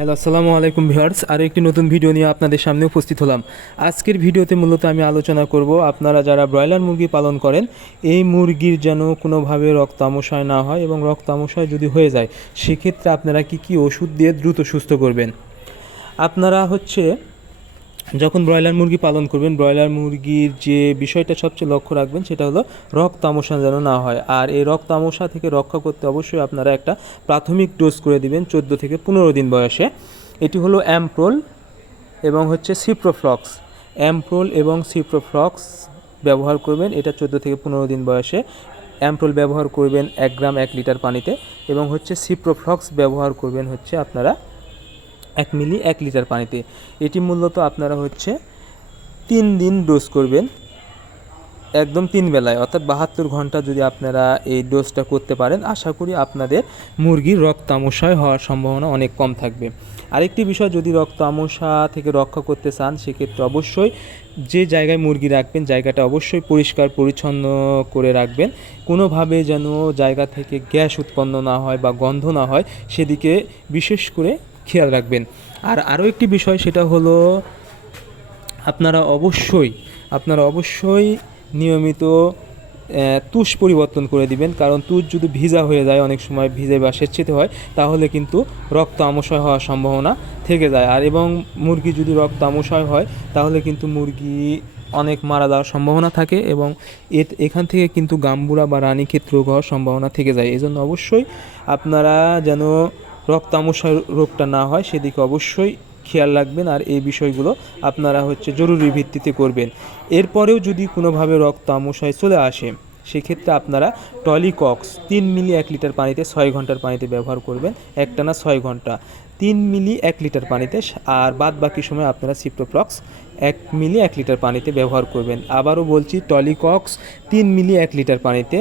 Hello, আসসালামু আলাইকুম viewers. আর একটি নতুন ভিডিও নিয়ে আপনাদের সামনে উপস্থিত হলাম। আজকের ভিডিওতে মূলত আমি আলোচনা করব আপনারা যারা ব্রয়লার মুরগি পালন করেন, এই মুরগির যেন কোনোভাবে রক্ত আমশয় না হয় এবং রক্ত আমশয় যদি হয়ে যায়, সেক্ষেত্রে আপনারা কি কি ওষুধ দিয়ে দ্রুত সুস্থ করবেন? আপনারা হচ্ছে যখন ব্রয়লার মুরগি পালন করবেন, ব্রয়লার মুরগির যে বিষয়টা সবচেয়ে লক্ষ্য রাখবেন সেটা হলো রক্ত আমশা যেন না হয়। আর এই রক্ত আমশা থেকে রক্ষা করতে অবশ্যই আপনারা একটা প্রাথমিক ডোজ করে দিবেন চোদ্দ থেকে পনেরো দিন বয়সে। এটি হলো অ্যাম্প্রোল এবং হচ্ছে সিপ্রোফ্লক্স। অ্যাম্প্রোল এবং সিপ্রোফ্লক্স ব্যবহার করবেন, এটা চোদ্দ থেকে পনেরো দিন বয়সে। অ্যাম্প্রোল ব্যবহার করবেন এক গ্রাম এক লিটার পানিতে এবং হচ্ছে সিপ্রোফ্লক্স ব্যবহার করবেন হচ্ছে আপনারা এক মিলি এক লিটার পানিতে। এটি মূলত আপনারা হচ্ছে তিন দিন ডোজ করবেন, একদম তিন বেলায়। অর্থাৎ বাহাত্তর ঘণ্টা যদি আপনারা এই ডোজটা করতে পারেন, আশা করি আপনাদের মুরগির রক্তামশয় হওয়ার সম্ভাবনা অনেক কম থাকবে। আরেকটি বিষয়, যদি রক্ত আমশা থেকে রক্ষা করতে চান, সেক্ষেত্রে অবশ্যই যে জায়গায় মুরগি রাখবেন, জায়গাটা অবশ্যই পরিষ্কার, পরিচ্ছন্ন করে রাখবেন। কোনোভাবে যেন জায়গা থেকে গ্যাস উৎপন্ন না হয় বা গন্ধ না হয়, সেদিকে বিশেষ করে খেয়াল রাখবেন। আর আরও একটি বিষয়, সেটা হলো আপনারা অবশ্যই আপনারা অবশ্যই নিয়মিত তুষ পরিবর্তন করে দিবেন। কারণ তুষ যদি ভিজা হয়ে যায়, অনেক সময় ভিজে বা স্বেচ্ছিত হয়, তাহলে কিন্তু রক্ত আমশয় হওয়ার সম্ভাবনা থেকে যায়। আর এবং মুরগি যদি রক্ত আমশয় হয়, তাহলে কিন্তু মুরগি অনেক মারা যাওয়ার সম্ভাবনা থাকে এবং এখান থেকে কিন্তু গাম্বুরা বা রানীক্ষেত রোগ হওয়ার সম্ভাবনা থেকে যায়। এজন্য অবশ্যই আপনারা যেন রক্ত আমশয় রোগটা না হয়, সেদিকে অবশ্যই খেয়াল রাখবেন। আর এই বিষয়গুলো আপনারা হচ্ছে জরুরি ভিত্তিতে করবেন। এরপরেও যদি কোনোভাবে রক্ত আমশয় চলে আসে, সেক্ষেত্রে আপনারা টলিকক্স তিন মিলি এক লিটার পানিতে ছয় ঘণ্টার পানিতে ব্যবহার করবেন, একটানা ছয় ঘণ্টা। তিন মিলি এক লিটার পানিতে আর বাদ বাকি সময় আপনারা সিপ্টোপ্লক্স এক মিলি এক লিটার পানিতে ব্যবহার করবেন। আবারও বলছি, টলিকক্স তিন মিলি এক লিটার পানিতে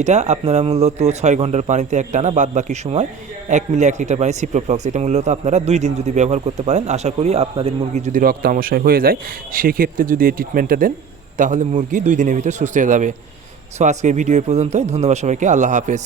এটা আপনারা মূলত ছয় ঘণ্টার পানিতে এক টানা বাদ বাকি সময় এক মিলি, এক লিটার পানি সিপ্রোফ্লক্স এটা মূলত আপনারা দুই দিন যদি ব্যবহার করতে পারেন, আশা করি আপনাদের মুরগি যদি রক্ত আমশয় হয়ে যায়, সেক্ষেত্রে যদি এই ট্রিটমেন্টটা দেন, তাহলে মুরগি দুই দিনের ভিতরে সুস্থ হয়ে যাবে। সো আজকের ভিডিও পর্যন্ত ধন্যবাদ সবাইকে। আল্লাহ হাফেজ।